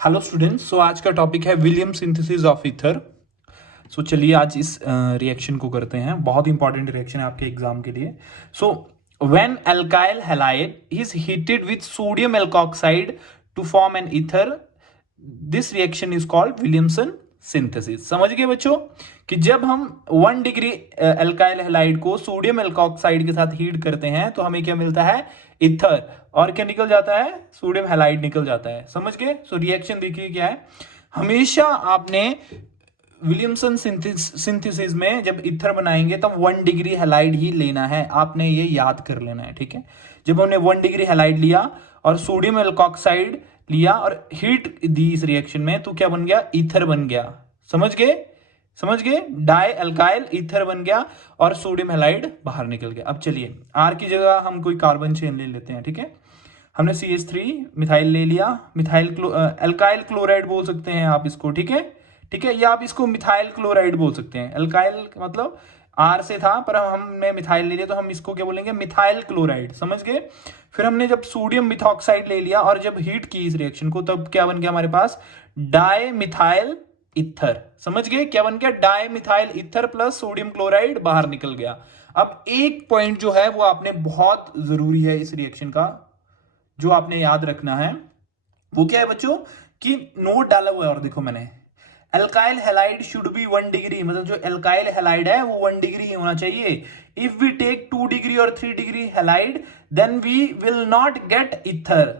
Hello students. सो आज का topic है विलियम सिंथेसिस ऑफ ईथर। सो चलिए आज इस रिएक्शन को करते हैं। बहुत इंपॉर्टेंट रिएक्शन है आपके एग्जाम के लिए। So when alkyl halide is heated with sodium alkoxide to form an ether, this reaction is called Williamson synthesis. समझ गए बच्चों कि जब हम 1 डिग्री एल्काइल हैलाइड को सोडियम एल्कोक्साइड के साथ हीट करते हैं तो हमें क्या मिलता है? ईथर। और क्या निकल जाता है? सोडियम हैलाइड निकल जाता है। समझ गए? सो रिएक्शन देखिए क्या है। हमेशा आपने विलियमसन सिंथेसिस में जब ईथर बनाएंगे तब 1 डिग्री हैलाइड ही लेना है। आपने ये याद कर लेना है, ठीक है। जब हमने 1 डिग्री हैलाइड लिया और सोडियम एल्कोक्साइड लिया और हीट दी इस रिएक्शन में, तो क्या बन गया? ईथर बन गया। समझ गए? समझ गए? डाई एल्काइल ईथर बन गया और सोडियम हैलाइड बाहर निकल गया। अब चलिए आर की जगह हम कोई कार्बन चेन ले लेते हैं, ठीक है। हमने CH3 मिथाइल ले लिया। मिथाइल एल्काइल क्लोराइड बोल सकते हैं आप इसको, ठीक है। ठीक है, या आप इसको मिथाइल क्लोराइड बोल सकते हैं। एल्काइल मतलब आर से था पर हमने मिथाइल ले लिया तो हम इसको क्या बोलेंगे? Methyl chloride. समझ गए? फिर हमने जब सोडियम मिथॉक्साइड ले लिया और जब हीट की इस रिएक्शन को, तब क्या बन गया हमारे पास? Di methyl ether. समझ गए? क्या बन गया? Di methyl ether plus sodium chloride बाहर निकल गया। अब एक पॉइंट जो है वो आपने बहुत जरूरी है इस रिएक्शन का, जो आपने याद रखना है वो क्या है बच्चों? कि नोट डाला हुआ है और देखो मैंने, alkyl halide should be 1 degree, मतलब जो एल्काइल हैलाइड है वो 1 डिग्री ही होना चाहिए। इफ वी टेक 2 डिग्री और 3 degree halide then we will not get ether.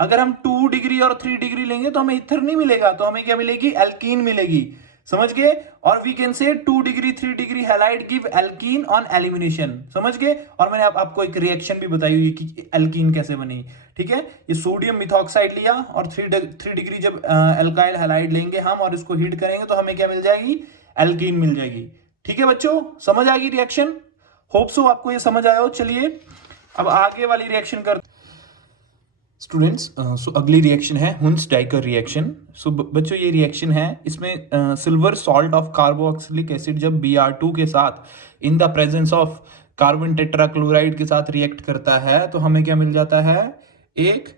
अगर हम 2 डिग्री और 3 डिग्री लेंगे तो हमें ईथर नहीं मिलेगा, तो हमें क्या मिलेगी? एल्कीन मिलेगी। समझ गए? और we can say 2 degree 3 degree halide give alkene on elimination. समझ गए? और मैंने आपको एक रिएक्शन भी बताई हुई कि एल्कीन कैसे बनी, ठीक है। ये सोडियम मिथॉक्साइड लिया और 3 डिग्री जब एल्काइल हैलाइड लेंगे हम और इसको हीट करेंगे तो हमें क्या मिल जाएगी? एल्कीन मिल जाएगी। ठीक है बच्चों, समझ आ गई रिएक्शन? होप सो आपको ये समझ आया हो। चलिए अब आगे वाली रिएक्शन कर स्टूडेंट्स। सो अगली रिएक्शन है हुंस डाइकर रिएक्शन। सो बच्चों ये रिएक्शन है, इसमें silver salt of carboxylic acid जब Br2 के साथ in the presence of carbon tetrachloride के साथ रिएक्ट करता है तो हमें क्या मिल जाता है? एक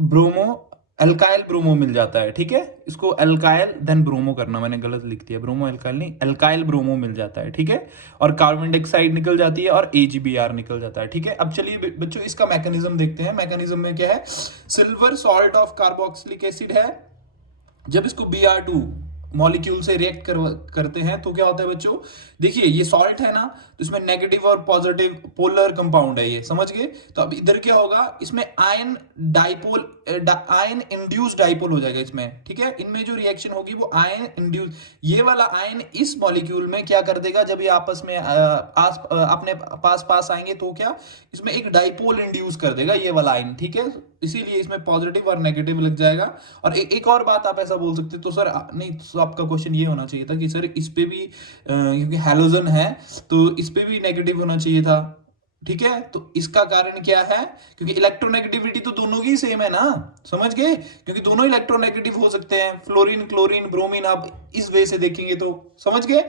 ब्रोमो एल्काइल ब्रोमो मिल जाता है, ठीक है। इसको एल्काइल देन ब्रोमो करना, मैंने गलत लिख दिया, ब्रोमो एल्काइल नहीं, एल्काइल ब्रोमो मिल जाता है, ठीक है। और कार्बन डाइऑक्साइड निकल जाती है और AgBr निकल जाता है, ठीक है। अब चलिए बच्चों इसका मैकेनिज्म देखते हैं। मैकेनिज्म में क्या है? Silver salt of carboxylic acid है, जब इसको Br2 मॉलिक्यूल से रिएक्ट करते हैं तो क्या होता है बच्चों? देखिए ये सॉल्ट है ना, तो इसमें नेगेटिव और पॉजिटिव पोलर कंपाउंड है ये। समझ गए? तो अब इधर क्या होगा? इसमें ion dipole, ion induce dipole हो जाएगा इसमें, ठीक है। इनमें जो रिएक्शन होगी वो आयन इंड्यूस, ये वाला आयन इस मॉलिक्यूल में क्या कर देगा? जब ये आपस में अपने पास पास आएंगे तो क्या इसमें एक डाइपोल इंड्यूस कर देगा ये वाला आयन, ठीक है। इसीलिए इसमें पॉजिटिव और नेगेटिव लग जाएगा। और एक और बात आप ऐसा बोल सकते तो सर नहीं, तो आपका क्वेश्चन ये होना चाहिए था कि सर इस पे भी क्योंकि हैलोजन है तो इस पे भी नेगेटिव होना चाहिए था, ठीक है। तो इसका कारण क्या है? क्योंकि इलेक्ट्रोनेगेटिविटी तो दोनों की सेम है ना। समझ गए? क्योंकि दोनों इलेक्ट्रोनेगेटिव हो सकते हैं, फ्लोरीन क्लोरीन ब्रोमीन, आप इस वे से देखेंगे तो। समझ गए?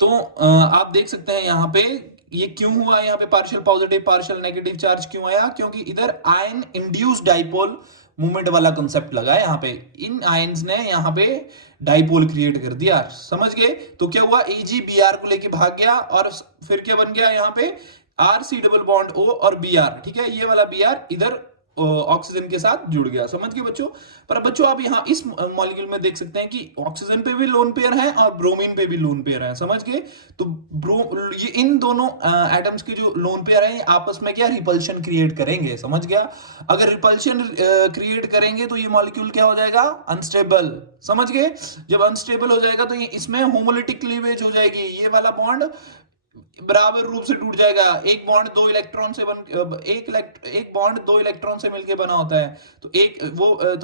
तो आप देख सकते हैं यहाँ पे ये क्यों हुआ, यहाँ पे partial positive partial negative charge क्यों आया? क्योंकि इधर आयन इंड्यूस्ड डाइपोल मूवमेंट वाला कंसेप्ट लगा है यहाँ पे। इन आयंस ने यहाँ पे डाइपोल क्रिएट कर दिया। समझ गए? तो क्या हुआ? AgBr को लेके भाग गया और फिर क्या बन गया यहाँ पे? RC डबल बॉन्ड O और Br, ठीक है। ये वाला Br इधर ऑक्सीजन के साथ जुड़ गया। समझ गए बच्चों? पर बच्चों आप यहाँ इस मॉलिक्यूल में देख सकते हैं कि ऑक्सीजन पे भी लोन पेयर है और ब्रोमीन पे भी लोन पेयर है। समझ गए? तो ये इन दोनों एटम्स के जो लोन पेयर है आपस में क्या रिपल्शन क्रिएट करेंगे। समझ गया? अगर रिपल्शन क्रिएट करेंगे तो ये मॉलिक्यूल क्या हो जाएगा? अनस्टेबल। समझ गए? जब अनस्टेबल हो जाएगा तो ये इसमें होमोलिटिक क्लीवेज हो जाएगी, ये वाला बॉन्ड बराबर रूप से टूट जाएगा। एक बॉन्ड दो इलेक्ट्रॉन से एक बॉन्ड दो इलेक्ट्रॉन से मिलकर बना होता है। तो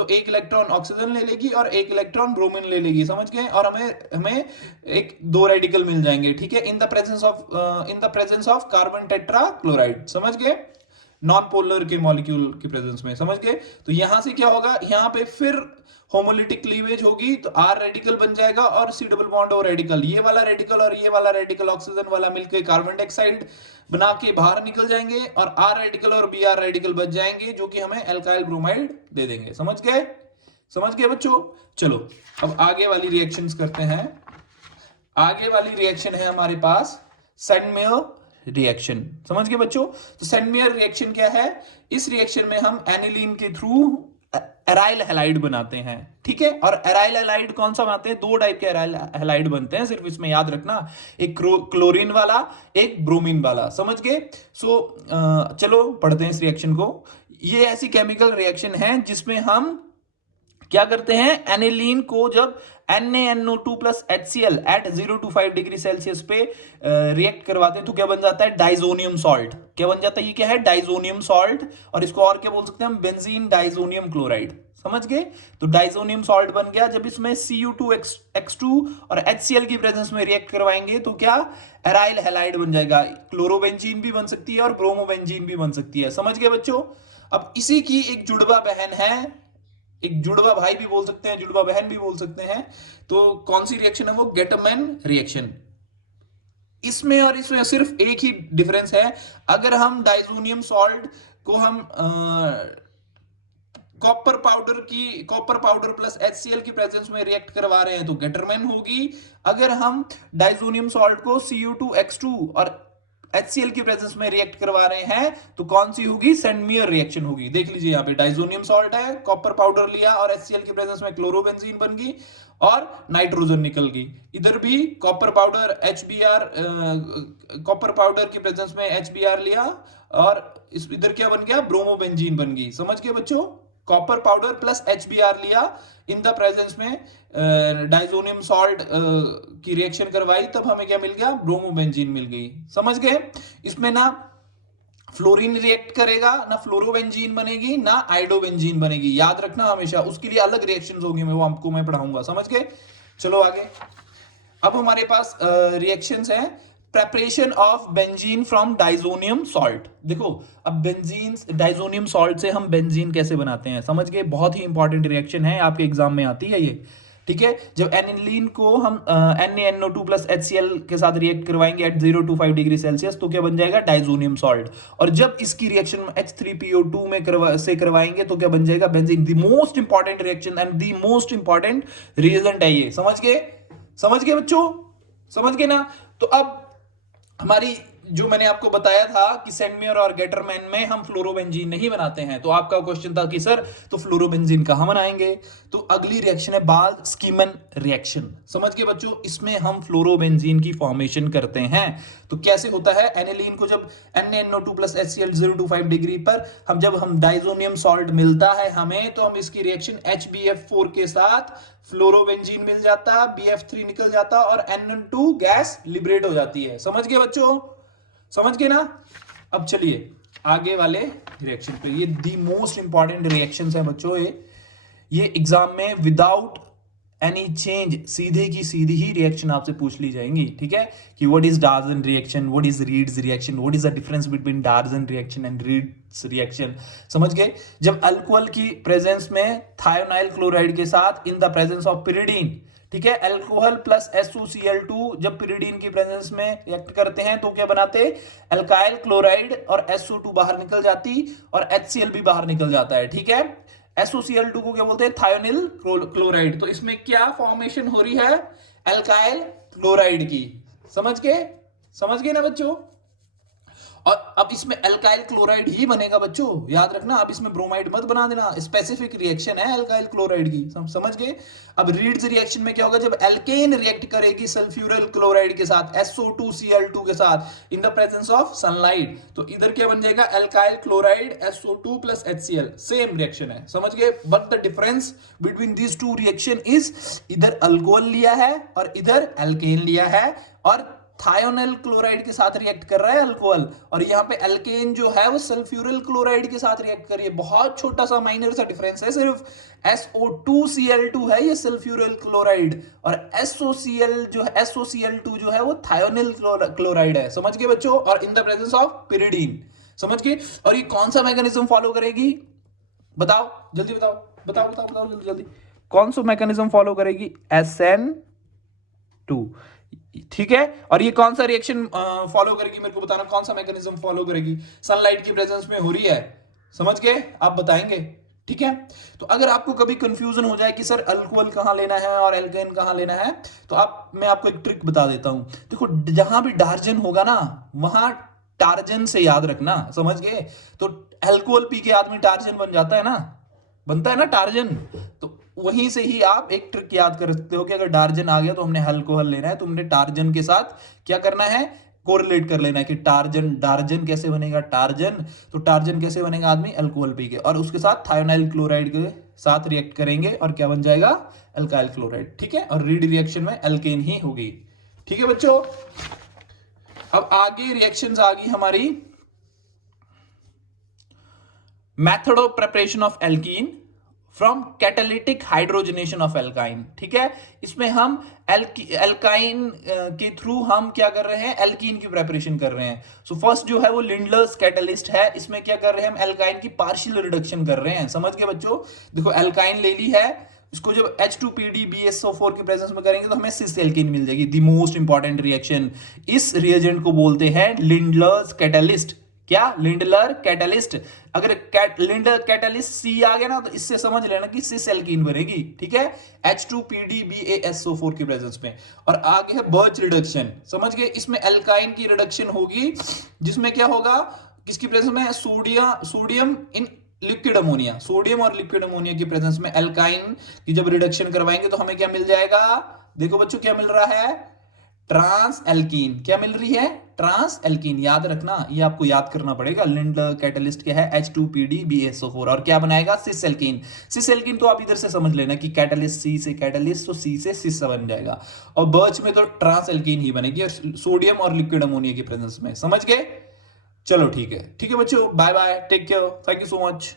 एक इलेक्ट्रॉन ऑक्सीजन ले लेगी और एक इलेक्ट्रॉन ब्रोमीन ले लेगी। समझ गए? और हमें हमें एक दो रेडिकल मिल जाएंगे, ठीक है, इन the presence of carbon tetra chloride. समझ गए? नॉन पोलर के मॉलिक्यूल की प्रेजेंस में। समझ गए? तो यहां से क्या होगा? यहां पे फिर होमोलिटिक क्लीवेज होगी तो R रेडिकल बन जाएगा और C double bond O radical, ये वाला रेडिकल और ये वाला रेडिकल ऑक्सीजन वाला मिलकर कार्बन डाइऑक्साइड बना के बाहर निकल जाएंगे और R रेडिकल और Br रेडिकल बच जाएंगे जो कि हमें एल्काइल ब्रोमाइड दे देंगे। समझ गए? समझ गए बच्चों? चलो अब आगे वाली रिएक्शंस करते हैं। आगे वाली रिएक्शन है हमारे पास सेंडमेयर रिएक्शन। समझ गए बच्चों? तो सेंडमेयर रिएक्शन क्या है? इस रिएक्शन में हम एनिलीन के थ्रू एराइल हैलाइड बनाते हैं, ठीक है। और एराइल हैलाइड कौन सा बनाते हैं? दो टाइप के एराइल हैलाइड बनते हैं, सिर्फ इसमें याद रखना, एक क्लोरीन वाला, एक ब्रोमीन वाला। समझ गए? चलो पढ़ते हैं इस रिएक्शन को। ये ऐसी केमिकल रिएक्शन है जिसमें हम क्या करते हैं, एनिलीन को जब NaNO2 plus HCl at 0 to 5 degree Celsius पे रिएक्ट करवाते हैं तो क्या बन जाता है, डाइजोनियम सॉल्ट। क्या बन जाता है? ये क्या है? Diazonium salt. और इसको और क्या बोल सकते हैं हम? Benzene diazonium chloride. समझ गए? तो डाइजोनियम सॉल्ट बन गया। जब इसमें Cu2X2 और HCl की प्रेजेंस में रिएक्ट करवाएंगे तो क्या, एराइल हैलाइड बन जाएगा। क्लोरोबेंजीन भी बन सकती है और ब्रोमोबेंजीन भी बन सकती है। समझ गए बच्चों? अब इसी की एक जुड़वा बहन है, एक जुड़वा भाई भी बोल सकते हैं, जुड़वा बहन भी बोल सकते हैं। तो कौन सी रिएक्शन है वो? Gateman reaction. इसमें और इसमें सिर्फ एक ही डिफरेंस है। अगर हम डाइजोनियम सॉल्ट को हम कॉपर पाउडर प्लस HCl की प्रेजेंस में रिएक्ट करवा रहे हैं तो गेटरमैन होगी। अगर हम डाइजोनियम सॉल्ट को Cu2X2 और HCl की प्रेजेंस में रिएक्ट करवा रहे हैं तो कौन सी होगी? सेंडमेयर रिएक्शन होगी। देख लीजिए यहाँ पे डाइजोनियम सॉल्ट है, कॉपर पाउडर लिया और HCl की प्रेजेंस में क्लोरोबेंजीन बन गई और नाइट्रोजन निकल गई। इधर भी कॉपर पाउडर की प्रेजेंस में HBr लिया और इधर क्या बन गया? ब्रोमोबेंजीन बन गई। समझ गए बच्चों? कॉपर पाउडर प्लस HBr लिया, इन द प्रेजेंस में डाइजोनियम सॉल्ट की रिएक्शन करवाई, तब हमें क्या मिल गया? ब्रोमोबेंजीन मिल गई। समझ गए? इसमें ना फ्लोरीन रिएक्ट करेगा, ना फ्लोरोबेंजीन बनेगी, ना आइडोबेंजीन बनेगी। याद रखना हमेशा, उसके लिए अलग रिएक्शंस होंगी, वो आपको मैं पढ़ाऊंगा। समझ गए? चलो आगे। अब हमारे पास रिएक्शंस हैं preparation of benzene from diazonium salt. देखो अब बेंजीन, डाइजोनियम सॉल्ट से हम बेंजीन कैसे बनाते हैं, समझ गए? बहुत ही इंपॉर्टेंट रिएक्शन है, आपके एग्जाम में आती है ये, ठीक है। जब एनिलीन को हम NaNO2 प्लस HCl के साथ रिएक्ट करवाएंगे एट 0 to 5 डिग्री सेल्सियस तो क्या बन जाएगा? Diazonium salt. और जब इसकी रिएक्शन H3PO2 में करवाएंगे तो क्या बन जाएगा? Benzene. The most important reaction and the most important reagent है ये। समझ गए? समझ गए बच्चों? समझ गए ना? तो अब हमारी जो मैंने आपको बताया था कि सेंडमेयर और गेटरमैन में हम फ्लोरोबेंजीन नहीं बनाते हैं, तो आपका क्वेश्चन था कि सर तो फ्लोरोबेंजीन कहां बनाएंगे? तो अगली रिएक्शन है बाल स्कीमन रिएक्शन। समझ गए बच्चों? इसमें हम फ्लोरोबेंजीन की फॉर्मेशन करते हैं। तो कैसे होता है? एनिलीन को जब NaNO2 plus HCl 0 to 5 degree पर जब हम डाइजोनियम सॉल्ट मिलता है हमें, तो हम इसकी रिएक्शन HbF4 के साथ फ्लोरोबेंजीन मिल जाता, BF3 निकल जाता और NN2 गैस लिबरेट हो जाती है। समझ गए बच्चों? समझ गए ना? अब चलिए आगे वाले रिएक्शन पे। ये दी मोस्ट इंपॉर्टेंट रिएक्शंस है बच्चों। ये एग्जाम में विदाउट एनी चेंज सीधे की सीधी ही रिएक्शन आपसे पूछ ली जाएंगी, ठीक है। कि what is डार्जन reaction, what is reads reaction, what is the difference between डार्जन reaction and reads reaction. समझ गए? जब अल्कोहल की प्रेजेंस में थायोनाइल क्लोराइड के साथ in the presence of pyridine, ठीक है, अल्कोहल प्लस SOCl2 जब पिरिडीन की प्रेजेंस में रिएक्ट करते हैं तो क्या बनाते? अल्काइल क्लोराइड और SO2 बाहर निकल जाती और HCl भी बाहर निकल जाता है, ठीक है। SOCl2 को क्या बोलते हैं? Thionyl chloride. तो इसमें क्या फॉर्मेशन हो रही है? अल्काइल क्लोराइड की। समझ गए? समझ गए ना बच्चों? और अब इसमें अल्काइल क्लोराइड ही बनेगा बच्चों, याद रखना। आप इसमें ब्रोमाइड मत बना देना, स्पेसिफिक रिएक्शन है अल्काइल क्लोराइड की। समझ गए? अब रीड्स रिएक्शन में क्या होगा? जब एल्केन रिएक्ट करेगी सल्फ्यूरल क्लोराइड के साथ, SO2Cl2 के साथ in the presence of sunlight, तो इधर क्या बन जाएगा? Alkyl chloride SO2 plus HCl। Same reaction है, समझ गए? But the difference between this two reaction is इधर अल्कोहल लिया है और इधर एल्केन लिया है, और थायोनिल क्लोराइड के साथ रिएक्ट कर रहा है अल्कोहल, और यहाँ पे एल्केन जो है वो सल्फ्यूरिल क्लोराइड के साथ रिएक्ट कर रही है। बहुत छोटा सा माइनर सा डिफरेंस है, सिर्फ SO2Cl2 है ये सल्फ्यूरिल क्लोराइड, और SOCl2 जो है वो थायोनिल क्लोराइड है। समझ गए बच्चों? और इन द प्रेजेंस ऑफ पिरिडीन। समझ गए? और ये कौन सा मैकेनिज्म फॉलो करेगी? बताओ जल्दी, बताओ जल्दी जल्दी। कौन सा मैकेनिज्म फॉलो करेगी? SN2, ठीक है। और ये कौन सा रिएक्शन फॉलो करेगी? मेरे को बताना कौन सा मैकेनिज्म फॉलो करेगी? सनलाइट की प्रेजेंस में हो रही है। समझ गए? आप बताएंगे। ठीक है। तो अगर आपको कभी कंफ्यूजन हो जाए कि सर अल्कोहल कहां लेना है और एल्केन कहां लेना है, तो मैं आपको एक ट्रिक बता देता हूं। देखो जहां भी डार्जन होगा ना, वहां टार्जन से याद रखना, समझ गए। तो अल्कोहल पी के आदमी टार्जन बन जाता है ना, बनता है ना टार्जन। तो वहीं से ही आप एक ट्रिक याद कर सकते हो कि अगर टार्जन आ गया तो हमने अल्कोहल लेना है, तो हमने टार्जन के साथ क्या करना है, कोरिलेट कर लेना है कि टार्जन, डार्जन कैसे बनेगा, टार्जन। तो टार्जन कैसे बनेगा, आदमी अल्कोहल पी के, और उसके साथ थायोनाइल क्लोराइड के साथ रिएक्ट करेंगे और क्या बन जाएगा, अल्काइल क्लोराइड। ठीक है, और रीड रिएक्शन में अल्केन ही होगी। ठीक है बच्चों, अब आगे रिएक्शंस आ गई हमारी, method of preparation of alkene from catalytic hydrogenation of alkyne. ठीक है, इसमें हम एल्काइन के थ्रू हम क्या कर रहे हैं, एल्कीन की प्रिपरेशन कर रहे हैं। सो फर्स्ट जो है वो लिंडलर्स कैटलिस्ट है, इसमें क्या कर रहे हैं हम, एल्काइन की पार्शियल रिडक्शन कर रहे हैं। समझ गए बच्चों, देखो एल्काइन ले ली है, इसको जब H2PdBSO4 के प्रेजेंस में करेंगे तो हमें सिस एल्कीन मिल जाएगी। द मोस्ट इंपॉर्टेंट रिएक्शन, इस रिएजेंट को बोलते हैं लिंडलर्स कैटलिस्ट। क्या, लिंडलर कैटलिस्ट। अगर लिंडलर कैटलिस्ट सी आ गया ना, तो इससे समझ लेना कि सिस एल्कीन बनेगी। ठीक है, H2PdBaSO4 के प्रेजेंस में। और आगे है बर्च रिडक्शन, समझ गए, इसमें एल्काइन की रिडक्शन होगी, जिसमें क्या होगा, किसकी प्रेजेंस में, sodium in liquid ammonia, sodium और लिक्विड अमोनिया की प्रेजेंस में एल्काइन की जब रिडक्शन करवाएंगे तो हमें क्या मिल जाएगा, देखो बच्चों क्या मिल रहा है, ट्रांस एल्कीन। क्या मिल रही है, ट्रांस एल्कीन। याद रखना, ये आपको याद करना पड़ेगा। लिंडलर कैटलिस्ट क्या है, H2PdBaSO4, और क्या बनाएगा, सिस एल्कीन। सिस एल्कीन तो आप इधर से समझ लेना कि कैटलिस्ट सी से कैटलिस्ट, तो सी से सिस बन जाएगा, और बर्च में तो ट्रांस एल्कीन ही बनेगी, और सोडियम और लिक्विड अमोनिया की प्रेजेंस में। समझ गए, चलो ठीक है, ठीक है बच्चों, bye bye, take care, thank you so much.